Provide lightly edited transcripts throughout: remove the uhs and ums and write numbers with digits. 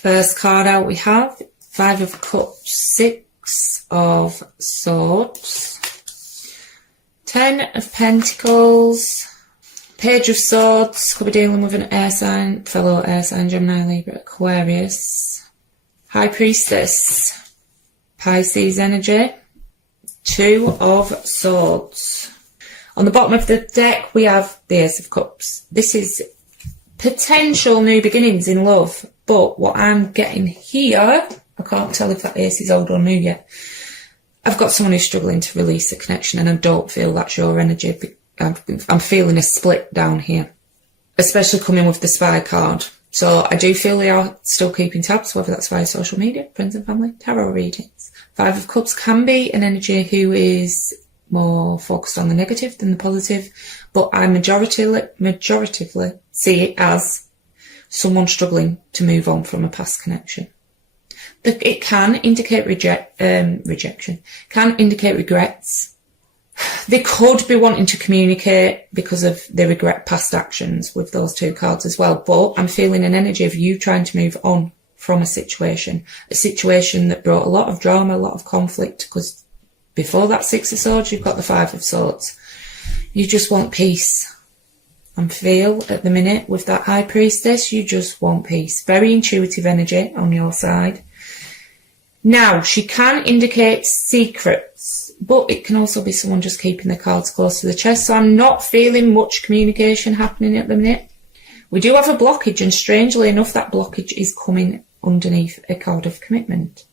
First card out we have Five of Cups, Six of Swords, Ten of Pentacles, Page of Swords, could be dealing with an air sign, fellow air sign, Gemini, Libra, Aquarius, High Priestess, Pisces energy, Two of Swords. On the bottom of the deck we have the Ace of Cups. This is potential new beginnings in love, but what I'm getting here, I can't tell if that ace is old or new yet. I've got someone who's struggling to release a connection, and I don't feel that's your energy. I'm feeling a split down here, especially coming with the Spy card. So I do feel they are still keeping tabs, whether that's via social media, friends and family, tarot readings. Five of Cups can be an energy who is more focused on the negative than the positive, but I majoritively see it as someone struggling to move on from a past connection. It can indicate rejection, can indicate regrets. They could be wanting to communicate because of they regret past actions with those two cards as well, but I'm feeling an energy of you trying to move on from a situation that brought a lot of drama, a lot of conflict, because before that Six of Swords, you've got the Five of Swords. You just want peace. And feel at the minute with that High Priestess, you just want peace. Very intuitive energy on your side. Now, she can indicate secrets, but it can also be someone just keeping the cards close to the chest. So I'm not feeling much communication happening at the minute. We do have a blockage, and strangely enough, that blockage is coming underneath a card of commitment.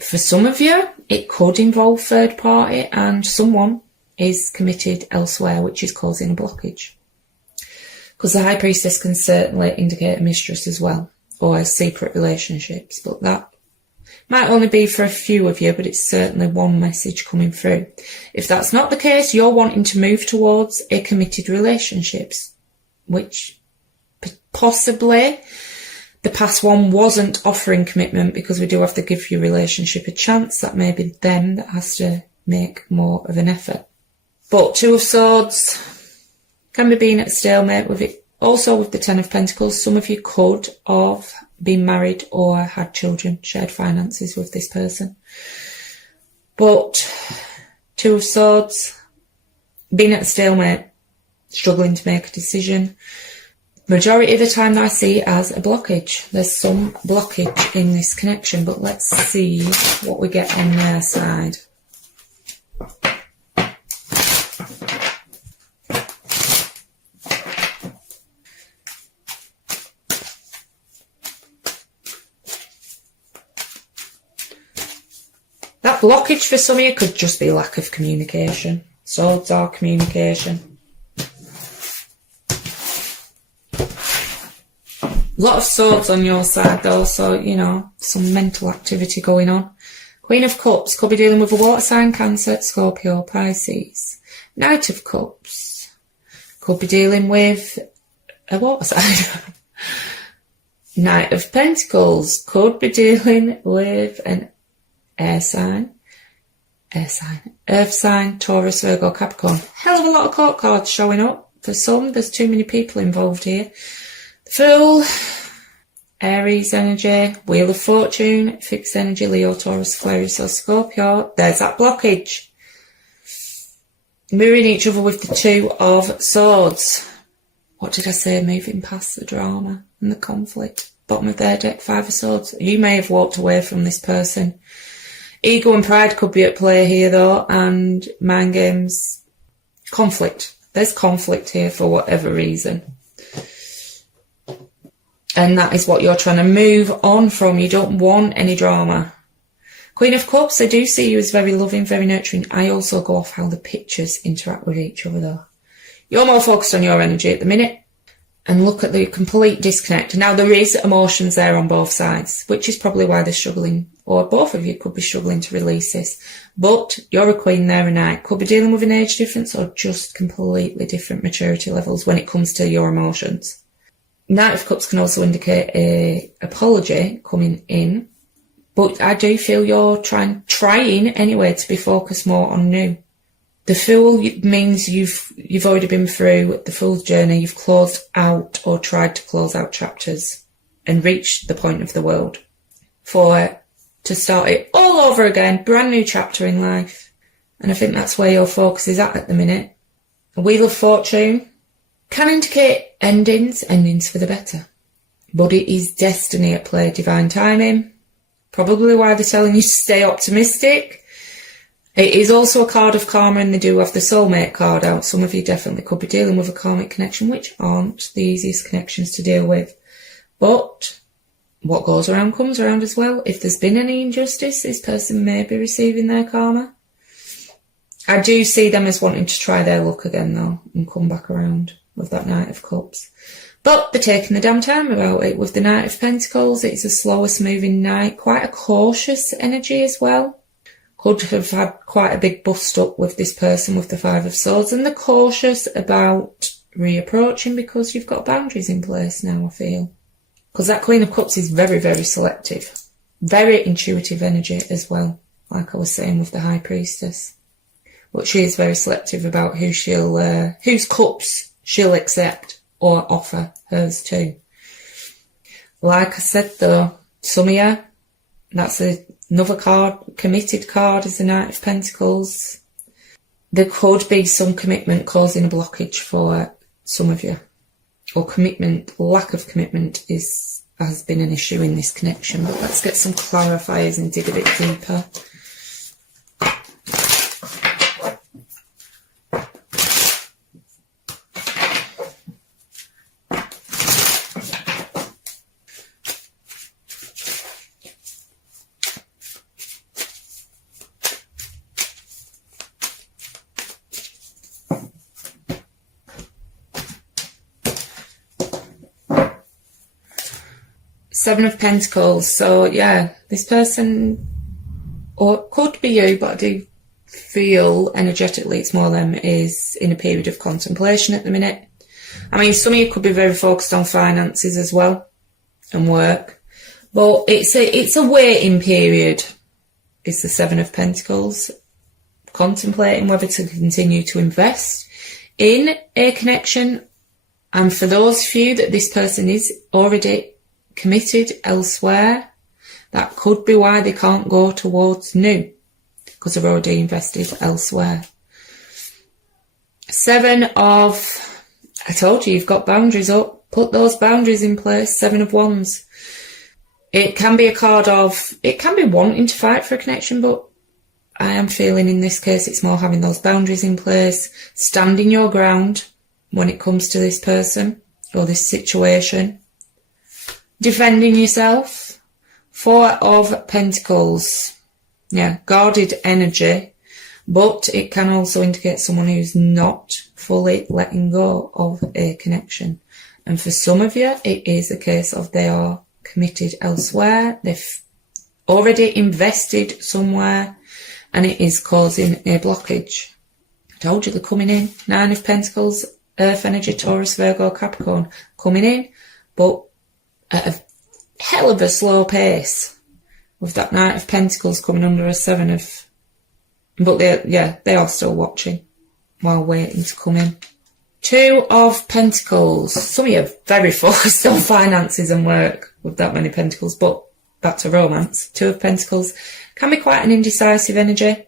For some of you, it could involve third party, and someone is committed elsewhere, which is causing a blockage. Because the High Priestess can certainly indicate a mistress as well, or secret relationships, but that might only be for a few of you, but it's certainly one message coming through. If that's not the case, you're wanting to move towards a committed relationships, which possibly the past one wasn't offering commitment, because we do have to give your relationship a chance. That may be them that has to make more of an effort. But Two of Swords can be being at a stalemate with it. Also with the Ten of Pentacles, some of you could have been married or had children, shared finances with this person. But Two of Swords, being at a stalemate, struggling to make a decision. Majority of the time I see it as a blockage. There's some blockage in this connection, but let's see what we get on their side. That blockage for some of you could just be lack of communication. Swords are communication. A lot of swords on your side though, so, you know, some mental activity going on. Queen of Cups could be dealing with a water sign, Cancer, Scorpio, Pisces. Knight of Cups could be dealing with a water sign. Knight of Pentacles could be dealing with an air sign, earth sign, Taurus, Virgo, Capricorn. Hell of a lot of court cards showing up. For some, there's too many people involved here. The Fool, Aries energy, Wheel of Fortune, Fixed energy, Leo, Taurus, Aquarius or Scorpio. There's that blockage. Mirroring each other with the Two of Swords. What did I say? Moving past the drama and the conflict. Bottom of their deck, Five of Swords. You may have walked away from this person. Ego and pride could be at play here though, and mind games. Conflict. There's conflict here for whatever reason. And that is what you're trying to move on from. You don't want any drama. Queen of Cups, I do see you as very loving, very nurturing. I also go off how the pictures interact with each other though. You're more focused on your energy at the minute. And look at the complete disconnect. Now there is emotions there on both sides, which is probably why they're struggling, or both of you could be struggling to release this. But you're a queen, they're a knight. Could be dealing with an age difference or just completely different maturity levels when it comes to your emotions. Knight of Cups can also indicate a apology coming in, but I do feel you're trying anyway to be focused more on new. The Fool means you've already been through the Fool's journey. You've closed out or tried to close out chapters and reached the point of the world. to start it all over again, brand new chapter in life. And I think that's where your focus is at the minute. A Wheel of Fortune can indicate endings for the better. But it is destiny at play, divine timing. Probably why they're telling you to stay optimistic. It is also a card of karma, and they do have the soulmate card out. Some of you definitely could be dealing with a karmic connection, which aren't the easiest connections to deal with. But what goes around comes around as well. If there's been any injustice, this person may be receiving their karma. I do see them as wanting to try their luck again, though, and come back around with that Knight of Cups. But they're taking the damn time about it. With the Knight of Pentacles, it's the slowest moving knight. Quite a cautious energy as well. Could have had quite a big bust up with this person with the Five of Swords. And they're cautious about reapproaching because you've got boundaries in place now, I feel. Because that Queen of Cups is very, very selective. Very intuitive energy as well. Like I was saying with the High Priestess. But she is very selective about who whose cups she'll accept or offer hers to. Like I said though, some of you, that's another card, committed card is the Knight of Pentacles. There could be some commitment causing a blockage for some of you. Or commitment, lack of commitment has been an issue in this connection. But let's get some clarifiers and dig a bit deeper. Seven of Pentacles. So yeah, this person, or it could be you, but I do feel energetically it's more them, is in a period of contemplation at the minute. I mean, some of you could be very focused on finances as well and work, but it's a waiting period. It's the Seven of Pentacles, contemplating whether to continue to invest in a connection. And for those few that this person is already committed elsewhere, that could be why they can't go towards new, because they're already invested elsewhere. I told you, you've got boundaries up. Put those boundaries in place. Seven of Wands. It can be a card of, it can be wanting to fight for a connection, but I am feeling in this case it's more having those boundaries in place, standing your ground when it comes to this person or this situation. Defending yourself. Four of Pentacles. Yeah, guarded energy. But it can also indicate someone who's not fully letting go of a connection. And for some of you, it is a case of they are committed elsewhere. They've already invested somewhere. And it is causing a blockage. I told you they're coming in. Nine of Pentacles. Earth energy, Taurus, Virgo, Capricorn. Coming in. But at a hell of a slow pace, with that Knight of Pentacles coming under a Seven of, but they are still watching while waiting to come in. Two of Pentacles. Some of you are very focused on finances and work with that many Pentacles, but back to romance. Two of Pentacles can be quite an indecisive energy,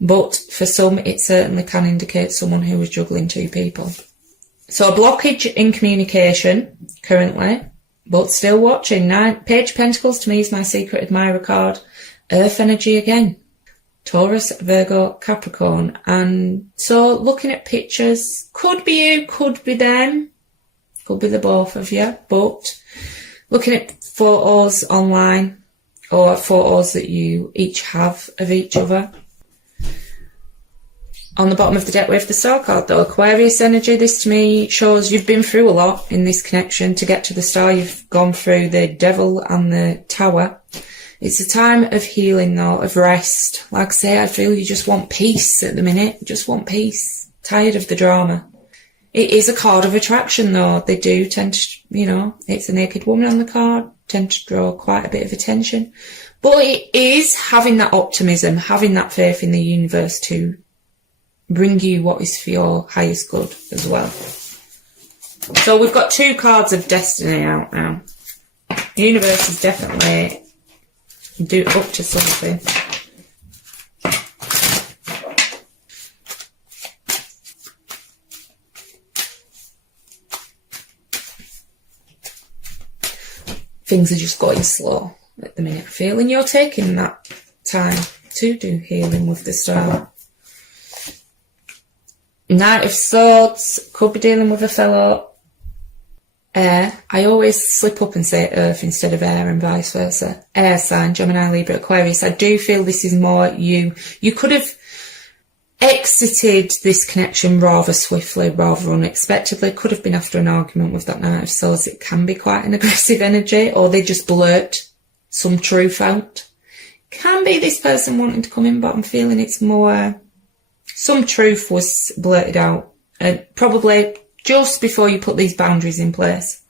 but for some it certainly can indicate someone who is juggling two people. So a blockage in communication currently, but still watching. Page of Pentacles to me is my secret admirer card. Earth energy again. Taurus, Virgo, Capricorn. And so looking at pictures, could be you, could be them. Could be the both of you. But looking at photos online or photos that you each have of each other. On the bottom of the deck we have the Star card though. Aquarius energy. This to me shows you've been through a lot in this connection. To get to the Star you've gone through the Devil and the Tower. It's a time of healing though, of rest. Like I say, I feel you just want peace at the minute. You just want peace. Tired of the drama. It is a card of attraction though. They do tend to, it's a naked woman on the card. Tend to draw quite a bit of attention. But it is having that optimism, having that faith in the universe to bring you what is for your highest good as well. So we've got two cards of destiny out now. The universe is definitely do up to something. Things are just going slow at the minute, I feel, and you're taking that time to do healing with the star. Knight of Swords, could be dealing with a fellow air. I always slip up and say earth instead of air and vice versa. Air sign, Gemini, Libra, Aquarius. I do feel this is more you. You could have exited this connection rather swiftly, rather unexpectedly. Could have been after an argument with that Knight of Swords. It can be quite an aggressive energy, or they just blurt some truth out. Can be this person wanting to come in, but I'm feeling it's more some truth was blurted out, and probably just before you put these boundaries in place.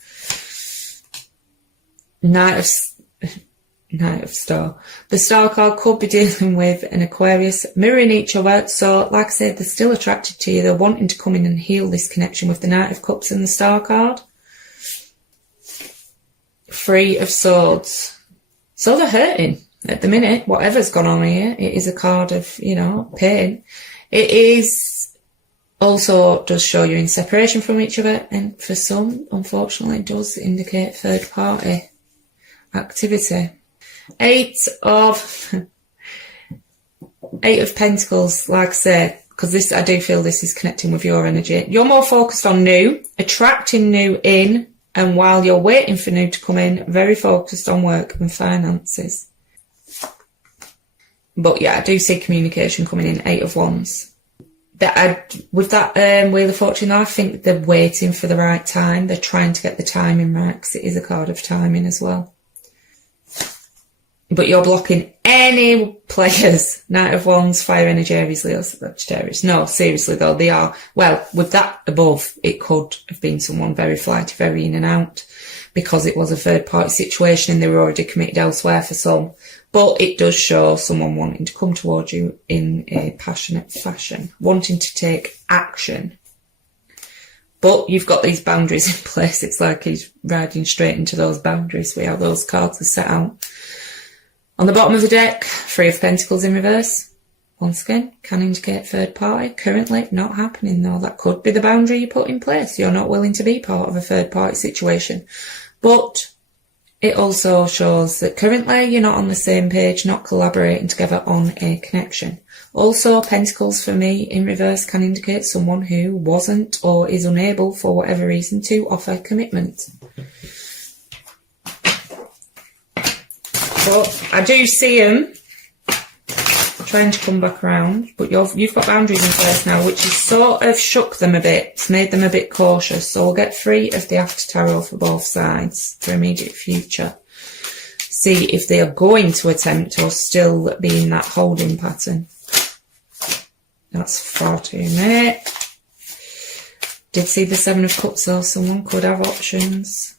Knight of Star. The Star card could be dealing with an Aquarius, mirroring each other. So, like I said, they're still attracted to you. They're wanting to come in and heal this connection with the Knight of Cups and the Star card. Three of Swords. So they're hurting at the minute. Whatever's gone on here, it is a card of, you know, pain. It is also does show you in separation from each other, and for some, unfortunately, it does indicate third party activity. Eight of Pentacles, like I say, because this, I do feel this is connecting with your energy. You're more focused on new, attracting new in, and while you're waiting for new to come in, very focused on work and finances. But yeah, I do see communication coming in. Eight of Wands. With that Wheel of Fortune, I think they're waiting for the right time. They're trying to get the timing right, because it is a card of timing as well. But you're blocking any players. Knight of Wands, Fire Energy, Aries, Leo, Sagittarius. No, seriously though, they are. Well, with that above, it could have been someone very flighty, very in and out, because it was a third party situation and they were already committed elsewhere for some. But it does show someone wanting to come towards you in a passionate fashion, wanting to take action. But you've got these boundaries in place. It's like he's riding straight into those boundaries where those cards are set out. On the bottom of the deck, Three of Pentacles in reverse. Once again, can indicate third party. Currently not happening though. That could be the boundary you put in place. You're not willing to be part of a third party situation. But it also shows that currently you're not on the same page, not collaborating together on a connection. Also, Pentacles for me in reverse can indicate someone who wasn't or is unable for whatever reason to offer commitment. But I do see them trying to come back around, but you've got boundaries in place now, which has sort of shook them a bit. It's made them a bit cautious. So we'll get three of the After Tarot for both sides for immediate future. See if they are going to attempt or still be in that holding pattern. That's far too many. Did see the Seven of Cups though. Someone could have options.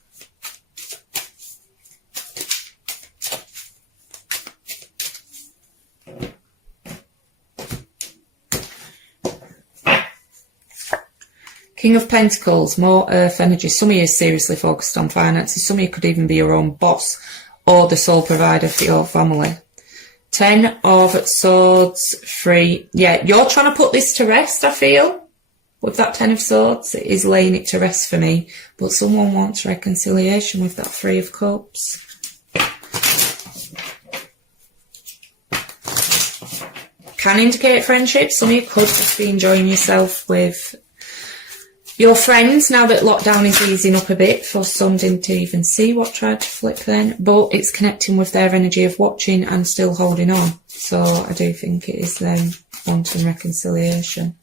King of Pentacles, more earth energy. Some of you are seriously focused on finances. Some of you could even be your own boss or the sole provider for your family. 10 of Swords, 3. Yeah, you're trying to put this to rest, I feel. With that 10 of Swords, it is laying it to rest for me. But someone wants reconciliation with that 3 of Cups. Can indicate friendship. Some of you could just be enjoying yourself with your friends, now that lockdown is easing up a bit. For some didn't even see what tried to flip then, but it's connecting with their energy of watching and still holding on. So I do think it is them wanting reconciliation.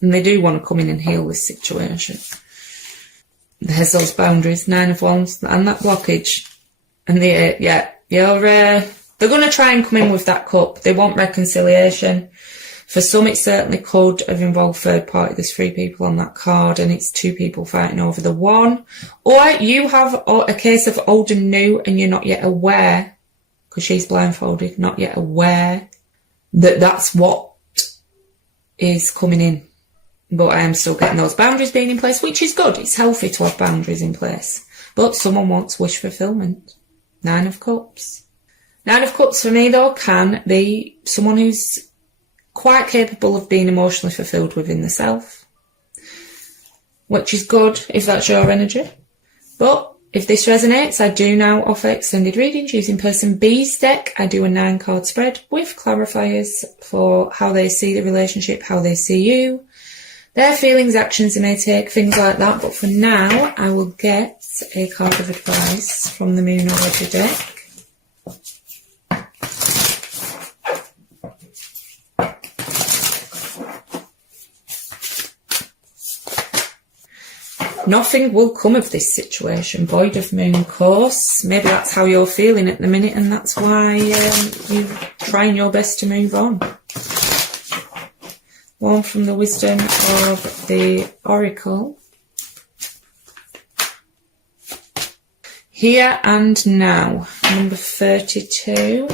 And they do want to come in and heal this situation. There's those boundaries, 9 of Wands, and that blockage. And they're going to try and come in with that cup. They want reconciliation. For some, it certainly could have involved third party. There's 3 people on that card, and it's 2 people fighting over the one. Or you have a case of old and new, and you're not yet aware, because she's blindfolded, not yet aware that that's what is coming in. but I am still getting those boundaries being in place, which is good. It's healthy to have boundaries in place. But someone wants wish fulfillment. 9 of Cups. 9 of Cups for me, though, can be someone who's quite capable of being emotionally fulfilled within the self, which is good if that's your energy. But if this resonates, I do now offer extended readings using person B's deck. I do a 9-card spread with clarifiers for how they see the relationship, how they see you, their feelings, actions they may take, things like that. But for now, I will get a card of advice from the Moon Oracle deck. Nothing will come of this situation, void of moon course. Maybe that's how you're feeling at the minute, and that's why you're trying your best to move on. One from the wisdom of the Oracle. Here and now, number 32.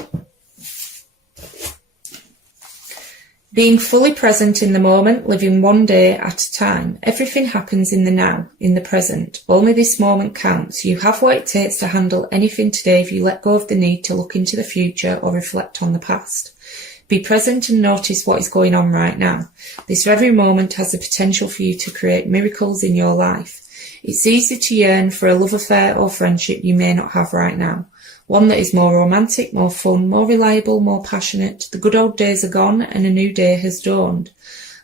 Being fully present in the moment, living one day at a time. Everything happens in the now, in the present. Only this moment counts. You have what it takes to handle anything today if you let go of the need to look into the future or reflect on the past. Be present and notice what is going on right now. This very moment has the potential for you to create miracles in your life. It's easy to yearn for a love affair or friendship you may not have right now. One that is more romantic, more fun, more reliable, more passionate. The good old days are gone and a new day has dawned.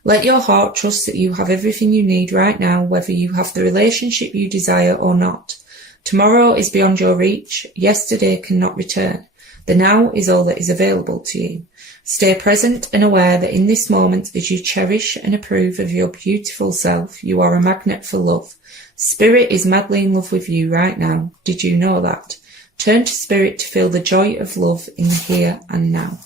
Let your heart trust that you have everything you need right now, whether you have the relationship you desire or not. Tomorrow is beyond your reach. Yesterday cannot return. The now is all that is available to you. Stay present and aware that in this moment, as you cherish and approve of your beautiful self, you are a magnet for love. Spirit is madly in love with you right now. Did you know that? Turn to Spirit to feel the joy of love in the here and now.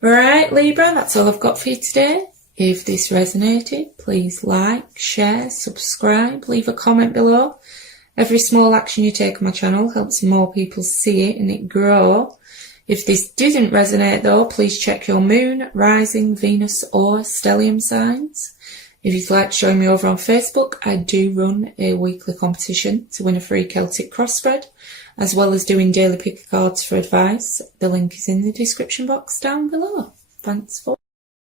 Right, Libra, that's all I've got for you today. If this resonated, please like, share, subscribe, leave a comment below. Every small action you take on my channel helps more people see it and it grow. If this didn't resonate though, please check your moon, rising, Venus or stellium signs. If you'd like to join me over on Facebook, I do run a weekly competition to win a free Celtic cross spread, as well as doing daily pick cards for advice. The link is in the description box down below. Thanks for